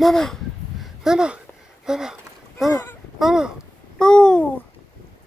Mama, Mama, Mama, Mama, Mama, Moo,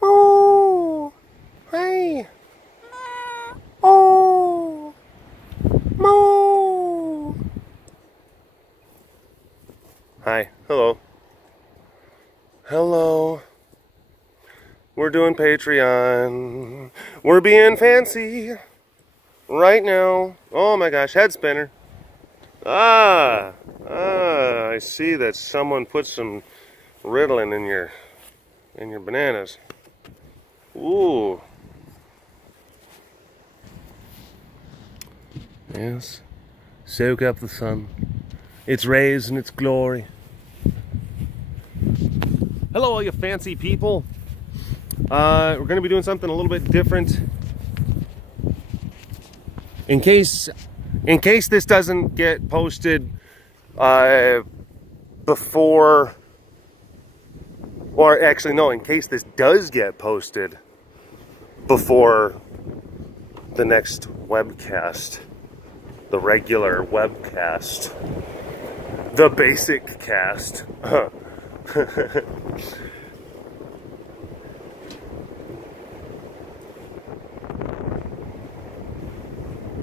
Moo, hey, oh, Moo. Hi, hello. Hello. We're doing Patreon. We're being fancy right now. Oh my gosh, head spinner. I see that someone put some Ritalin in your bananas. Ooh. Yes. Soak up the sun. Its rays and its glory. Hello, all you fancy people. We're going to be doing something a little bit different. In case this doesn't get posted before, or actually no, in case this does get posted before the next webcast, the regular webcast, the basic cast.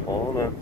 Hold on.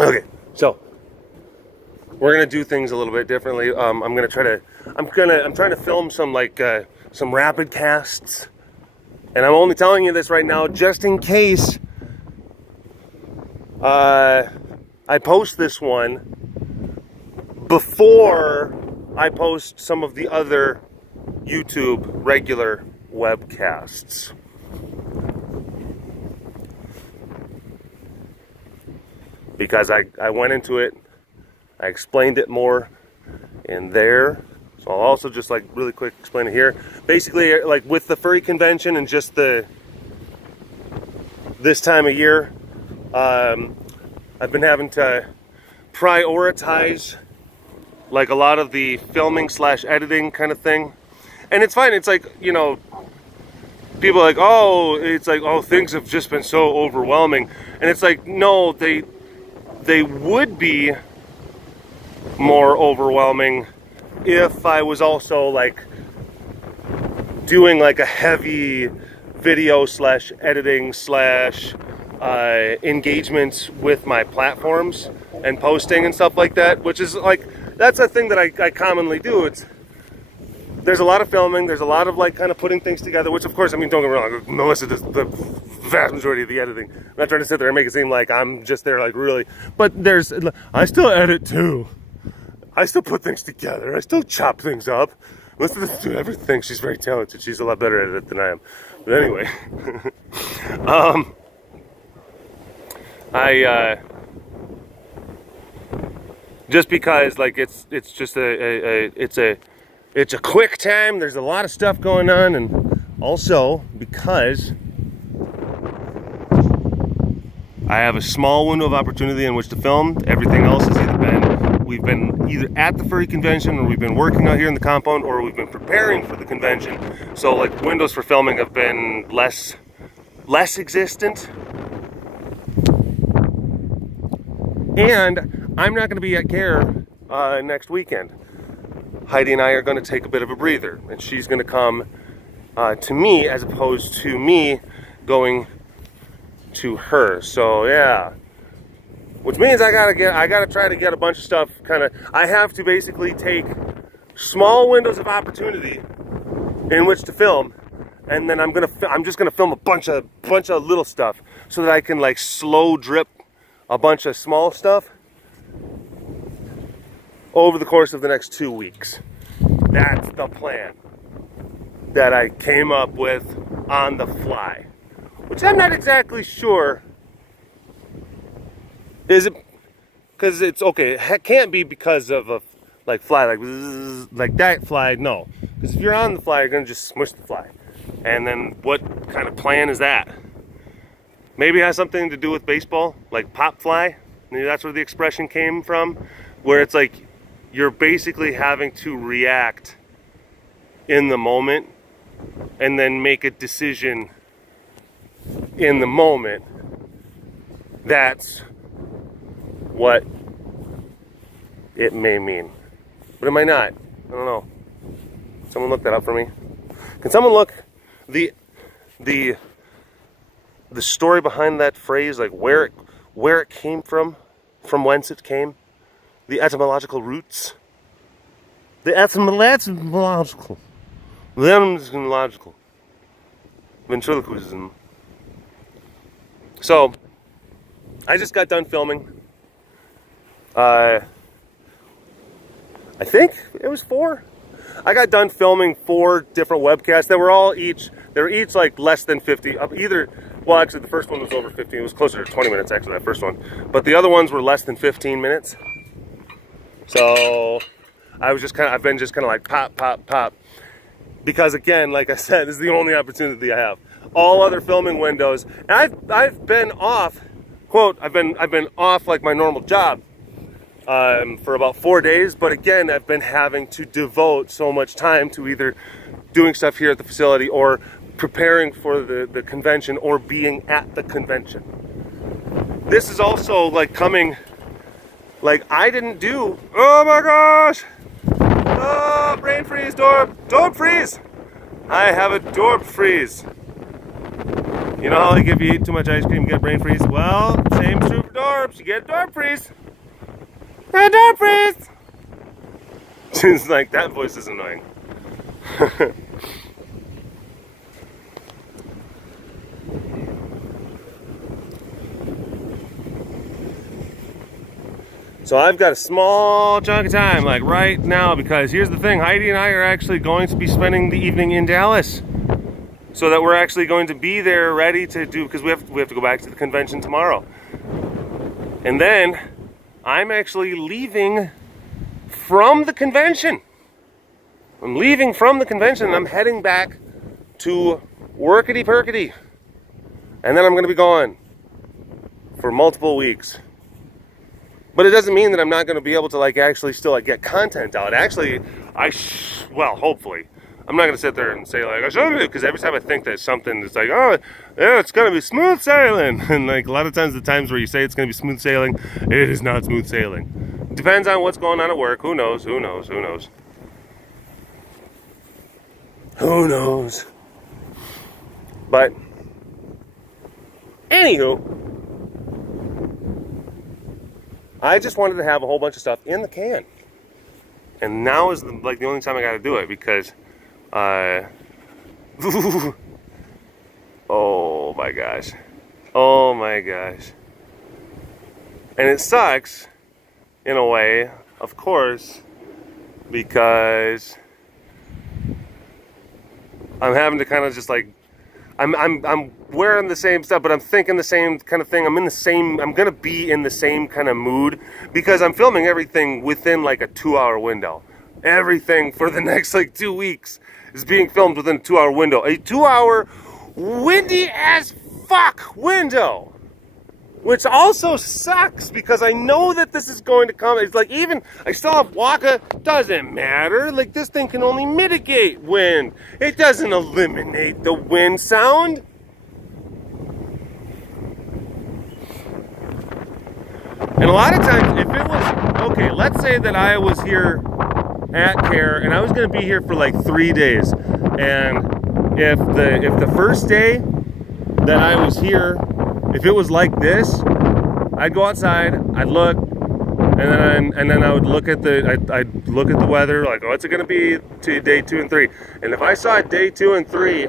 Okay, so we're gonna do things a little bit differently. I'm trying to film some some rapid casts, and I'm only telling you this right now just in case I post this one before I post some of the other YouTube regular webcasts. Because I went into it, I explained it more in there. So I'll also just really quick explain it here. Basically, with the furry convention and just this time of year, I've been having to prioritize a lot of the filming / editing kind of thing. And it's fine. It's people are oh, things have just been so overwhelming. And it's no, they would be more overwhelming if I was also doing a heavy video / editing / engagement with my platforms and posting and stuff like that, which is that's a thing that I commonly do. There's a lot of filming, there's a lot of kind of putting things together, which of course, I mean, don't get me wrong, Melissa does the vast majority of the editing. I'm not trying to sit there and make it seem like I'm just there really, but I still edit too. I still put things together, I still chop things up. Melissa doesn't do everything. She's very talented, she's a lot better at it than I am. But anyway, just because it's just it's a quick time, there's a lot of stuff going on, and also because I have a small window of opportunity in which to film. Everything else has we've been either at the furry convention, or we've been working out here in the compound, or we've been preparing for the convention. So windows for filming have been less existent. And I'm not going to be at CARE next weekend. Heidi and I are going to take a bit of a breather, and she's going to come to me as opposed to me going to her. So yeah, which means I gotta try to get a bunch of stuff I have to basically take small windows of opportunity in which to film and then I'm just gonna film a bunch of little stuff so that I can like slow drip a bunch of small stuff over the course of the next 2 weeks. That's the plan that I came up with on the fly, which I'm not exactly sure. Is it because it's okay? It can't be because of a like fly, like that fly. No, because if you're on the fly, you're gonna just smush the fly. And then what kind of plan is that? Maybe it has something to do with baseball, like pop fly. Maybe that's where the expression came from, where it's like you're basically having to react in the moment and then make a decision in the moment. That's what it may mean. But it might not. I don't know. Someone look that up for me. Can someone look the story behind that phrase, like where it came from whence it came? The etymological roots. The etymological. Ventriloquism. So, I just got done filming. I think it was 4. I got done filming 4 different webcasts that were all each like less than 50. Well, actually the first one was over 15. It was closer to 20 minutes actually, that first one. But the other ones were less than 15 minutes. So I've been just kind of like pop. Because again, like I said, this is the only opportunity I have. All other filming windows, and I've been off, quote, I've been off like my normal job for about 4 days, but again, I've been having to devote so much time to either doing stuff here at the facility or preparing for the convention or being at the convention. This is also like coming, like I didn't do, oh my gosh, oh, brain freeze, dorp freeze. I have a dorp freeze. You know how like if you eat too much ice cream you get brain freeze? Well, same true for dorps, you get dorp freeze. A dorp freeze! It's like, that voice is annoying. So I've got a small chunk of time, like right now, because here's the thing, Heidi and I are actually going to be spending the evening in Dallas. So that we're actually going to be there ready to do, because we have to go back to the convention tomorrow. And then I'm actually leaving from the convention. I'm leaving from the convention and I'm heading back to Workity-Perkity. And then I'm going to be gone for multiple weeks. But it doesn't mean that I'm not going to be able to like actually still like get content out. Actually, well, hopefully. I'm not going to sit there and say like, I should do, because every time I think that something is like, oh, yeah, it's going to be smooth sailing. And like a lot of times the times where you say it's going to be smooth sailing, it is not smooth sailing. Depends on what's going on at work. Who knows? Who knows? Who knows? Who knows? But, anywho, I just wanted to have a whole bunch of stuff in the can. And now is like the only time I got to do it, because oh my gosh. Oh my gosh. And it sucks in a way, of course, because I'm having to kind of just like, I'm wearing the same stuff, but I'm thinking the same kind of thing. I'm gonna be in the same kind of mood, because I'm filming everything within like a 2-hour window. Everything for the next like 2 weeks is being filmed within a 2-hour window. A 2-hour windy as fuck window. Which also sucks, because I know that this is going to come. It's like, even, I still have Waka, doesn't matter. Like, this thing can only mitigate wind. It doesn't eliminate the wind sound. And a lot of times, if it was, okay, let's say that I was here at CARE, and I was going to be here for like 3 days. And if the first day that I was here, if it was like this, I'd go outside, I'd look, and then I would look at I'd look at the weather, like, oh, what's it gonna be to day 2 and 3? And if I saw day 2 and 3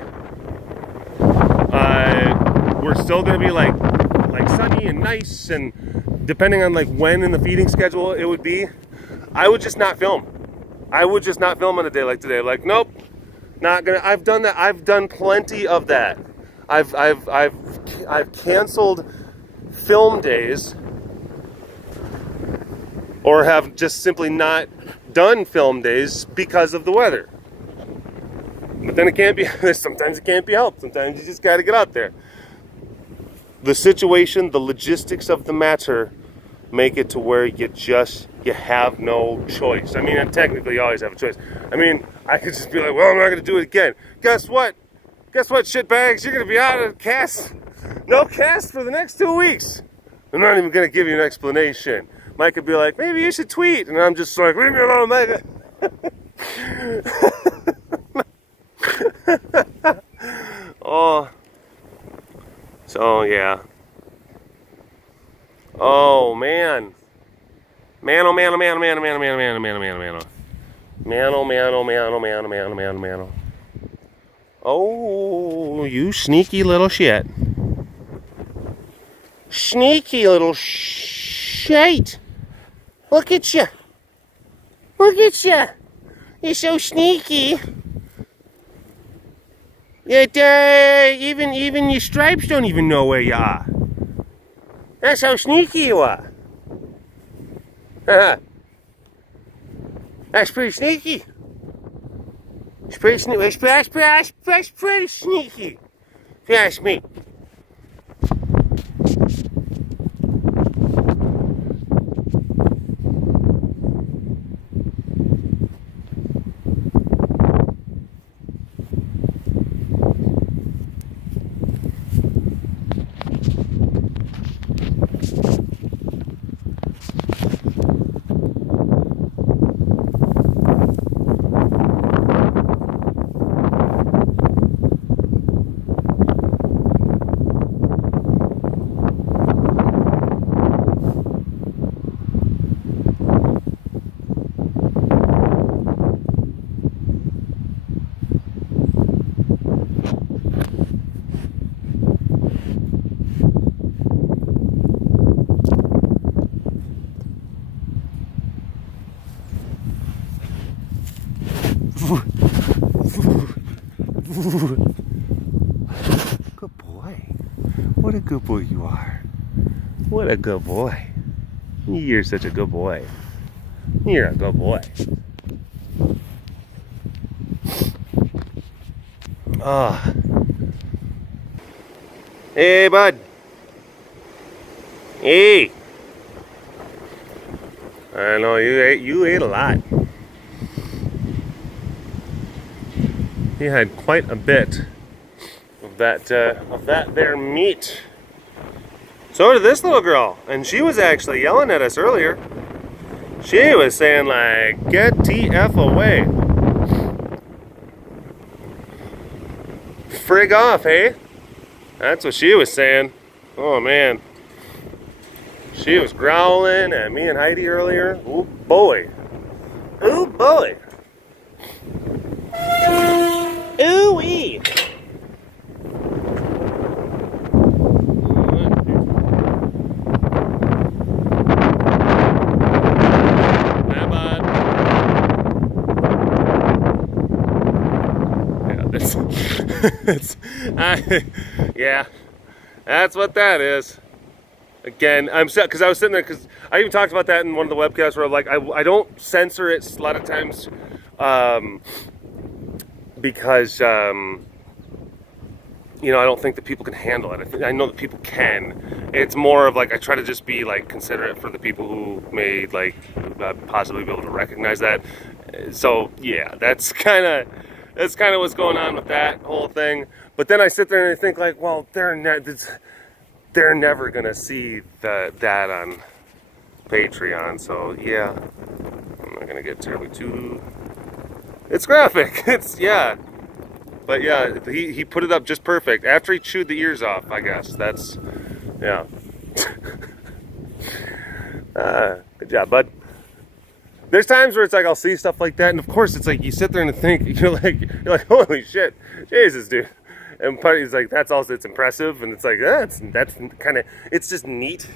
were still going to be like sunny and nice, and depending on like when in the feeding schedule it would be, I would just not film. I would just not film on a day like today. Like, nope, not gonna. I've done that. I've done plenty of that. I've canceled film days, or have just simply not done film days because of the weather. But then it can't be. Sometimes it can't be helped. Sometimes you just got to get out there. The situation, the logistics of the matter, make it to where you have no choice. I mean, and technically you always have a choice. I mean, I could just be like, well, I'm not going to do it again. Guess what? Guess what, shitbags? You're going to be out of cast. No cast for the next 2 weeks. I'm not even going to give you an explanation. Mike could be like, maybe you should tweet. And I'm just like, leave me alone, Mike. Oh. So, yeah. Oh, man. Man, oh, man, oh, man, oh, man, oh, man, oh, man, oh, man, oh, man, oh, man, oh, man, oh. Man, oh, man, oh, man, oh, man, oh, man, oh, man, oh, man, oh. Oh, you sneaky little shit. Sneaky little shite. Look at you. Look at you. You're so sneaky. Even your stripes don't even know where you are. That's how sneaky you are. That's pretty sneaky. It's pretty sneaky. That's pretty sneaky. If you ask me. Good boy. What a good boy you are. What a good boy. You're such a good boy. You're a good boy. Ah. Hey, bud. Hey. I know you ate a lot. He had quite a bit of that there meat. So did this little girl, and she was actually yelling at us earlier. She was saying like, "Get TF away, frig off, hey?" That's what she was saying. Oh man, she was growling at me and Heidi earlier. Oh boy, oh boy. Ooh-wee! Yeah, that's what that is. Again, I'm set because I was sitting there because I even talked about that in one of the webcasts where I'm like, I don't censor it a lot of times. Because, you know, I don't think that people can handle it. I know that people can. It's more of like, I try to just be like considerate for the people who may like possibly be able to recognize that. So yeah, that's kind of what's going on with that whole thing. But then I sit there and I think like, well, they're never gonna see that on Patreon. So yeah, I'm not gonna get terribly too. It's graphic. It's, yeah. But yeah, he put it up just perfect. After he chewed the ears off, I guess. That's, yeah. Good job, bud. There's times where it's like I'll see stuff like that, and of course it's like you sit there and think, you're like, holy shit, Jesus, dude. And part is like, that's also, it's impressive, and it's like, that's kind of, it's just neat,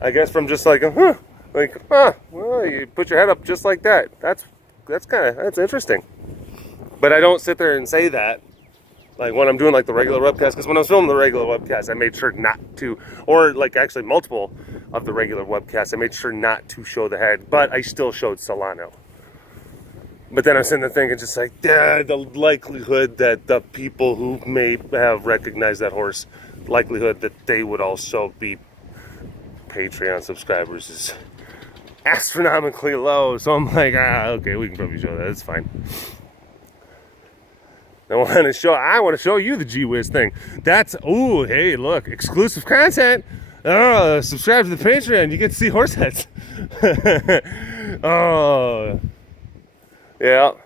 I guess, from just like, well, you put your head up just like that. That's interesting. But I don't sit there and say that, like when I'm doing like the regular webcast, because when I was filming the regular webcast, I made sure not to, or like actually multiple of the regular webcasts, I made sure not to show the head, but I still showed Solano. But then I'm sitting there thinking, just like, the likelihood that the people who may have recognized that horse, likelihood that they would also be Patreon subscribers is astronomically low. So I'm like, okay, we can probably show that. It's fine. I want to show you the G-Wiz thing. That's, ooh, hey, look, exclusive content. Oh, subscribe to the Patreon. You get to see horse heads. Oh. Yep.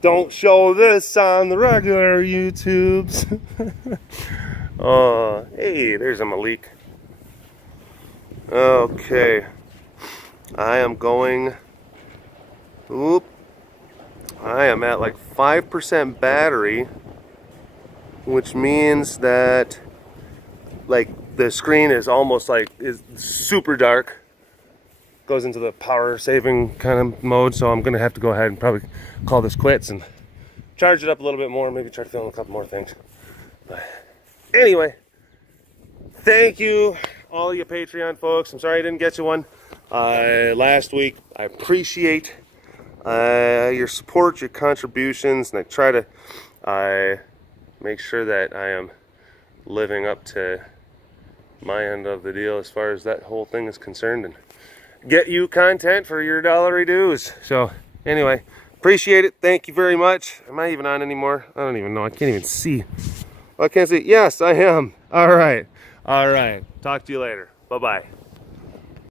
Don't show this on the regular YouTubes. Oh, hey, there's a Malik. Okay. I am going, I am at like 5% battery, which means that like the screen is almost like, is super dark. Goes into the power saving kind of mode, so I'm gonna have to go ahead and probably call this quits and charge it up a little bit more, maybe try to film a couple more things. But anyway, thank you all you Patreon folks. I'm sorry I didn't get you one last week. I appreciate your support, your contributions, and I try to make sure that I am living up to my end of the deal as far as that whole thing is concerned, and get you content for your dollary dues. So anyway, appreciate it. Thank you very much. Am I even on anymore? I don't even know. I can't even see. Oh, I can't see. Yes, I am. All right. Talk to you later. Bye-bye.